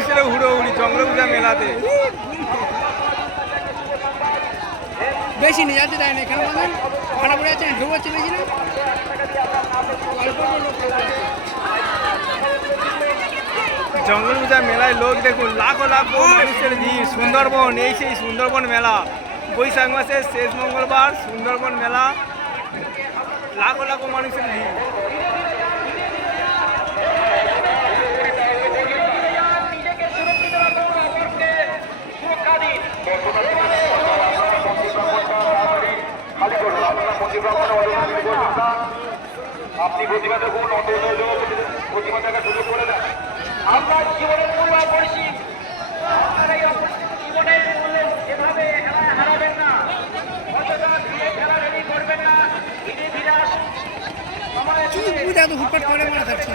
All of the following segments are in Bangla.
মানুষের হুড়োহুড়ি চন্দ্রপূজা মেলাতে। বেশি নিয়ে যাচ্ছে তাই না, এখানে বলবেন ভাড়া পড়ে যাচ্ছে, ঢেউ হচ্ছে বেশি না, জঙ্গল পূজা মেলায় লোক দেখুন, লাখো লাখো মানুষের ভিড়। সুন্দরবন, এই সেই সুন্দরবন মেলা, বৈশাখ মাসের শেষ মঙ্গলবার সুন্দরবন মেলা, লাখো লাখো মানুষের ভিড়। আপনি প্রতিভা দেখুন, প্রতিভা দেখার সুযোগ করে দেন। আমরা জীবনের মূল্য পড়ছি, আপনারা এই জীবনের মূল্য এভাবে খেলায় হারাবেন না, অযথা ধীরে খেলা রেডি করবেন না, ধীরে ধীরে আসুন। হুটপাট করে মারা থাকছে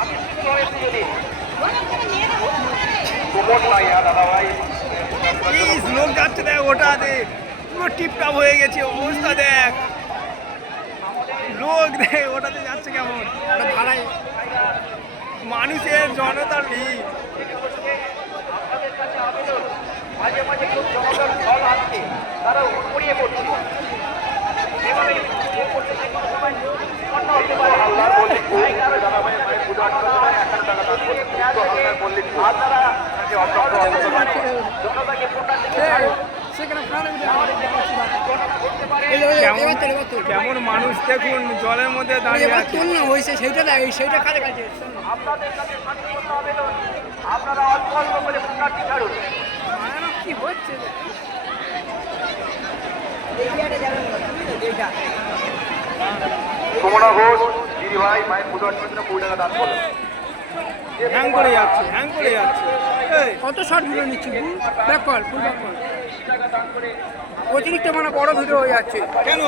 আমি শুরু হয়েছি যদি প্রমোট নাই দাদা ভাই, লোক যাচ্ছে দেখ, ওটাতে পুরো টিপটাপ হয়ে গেছে অবস্থা দেখ, লোক দেখ ওটাতে যাচ্ছে কেমন ভাড়ায় মানুষের জনতার ভিড়। আপনাদের কাছে আবেদন, মাঝে মাঝে খুব জনতার ফল আসছে, তারা উপরিয়ে পড়ছে, এভাবে করতে যে কোনো সময় বিপন্ন হতে পারে। জনতাকে প্রকাশ সেখানে কেমন মানুষ দেখুন জলের মধ্যে দাঁড়িয়ে আছে। তুলনা হয়েছে সেইটা দেখ, সেইটা কারে কাছে আপনাদের কাছে শান্তিপূর্ণ আবেদন, আপনারা অল্প অল্প করে পুনরাটি ছাড়ুন। কি হচ্ছে সুমনা ঘোষ, দিদি ভাই, মায়ের পুজো অর্চনার জন্য 20 টাকা দান করুন। হ্যাং করে যাচ্ছে, হ্যাং করে যাচ্ছে। এই, কত শর্ট ভিডিও নিচ্ছি, back call, full back call, অতিরিক্ত মানে বড় ভিডিও হয়ে যাচ্ছে। কেন